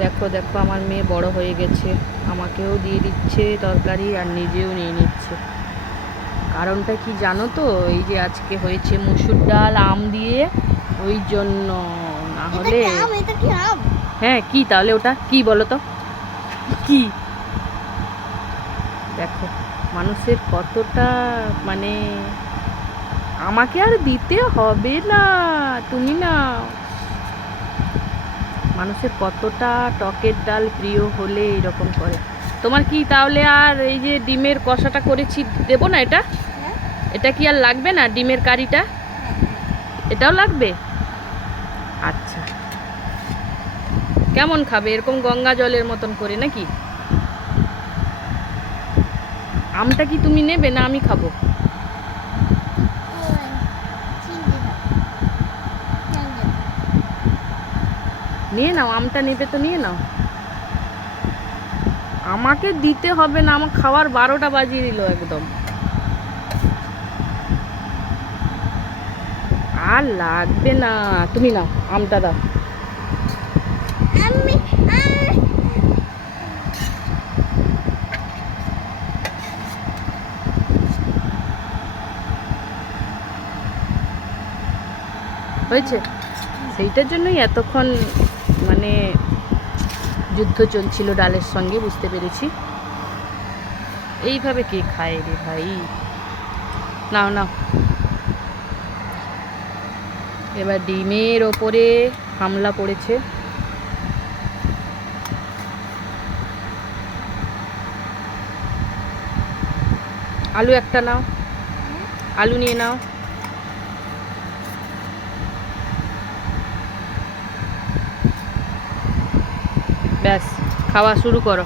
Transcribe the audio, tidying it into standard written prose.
দেখো দেখো আমার মেয়ে বড় হয়ে গেছে, আমাকেও দিয়ে দিচ্ছে তরকারি আর নিজেও নিয়ে নিচ্ছে। কারণটা কি জানো তো? এই যে আজকে হয়েছে মুসুর ডাল আম দিয়ে, ওই জন্য। না হলে এটা কি আম? হ্যাঁ, কি তাহলে ওটা কি বলো তো? কি? দেখো মানুষের কতটা, মানে আমাকে আর দিতে হবে না, তুমি না। মানুষের কতটা টকের ডাল প্রিয় হলে এরকম করে। তোমার কি তাহলে আর এই যে ডিমের কষাটা করেছি দেবো না এটা? হ্যাঁ এটা কি আর লাগবে না ডিমের কারিটা? হ্যাঁ এটাও লাগবে? আচ্ছা, কেমন খাবে এরকম গঙ্গা জলের মতন করে নাকি? আমটা কি তুমি নেবে না আমি খাবো? ওই চিংড়ি দাও। চিংড়ি দাও। নিয়ে নাও, আমটা নেবে তো নিয়ে নাও। আমাকে দিতে হবে না, আমার খাওয়ার 12টা বাজিয়ে দিল একদম। আর লাগবে না, তুমি নাও আমটা দাও। আমি আমি হয়েছে? সেইটার জন্যই এতক্ষণ মানে যুদ্ধ চলছিল ডালের সঙ্গে, বুঝতে পেরেছি। এইভাবে কে খায় রে ভাই? নাও নাও। এবার ডিমের ওপরে হামলা পড়েছে। আলু একটা নাও, আলু নিয়ে নাও। ব্যাস, খাওয়া শুরু করো।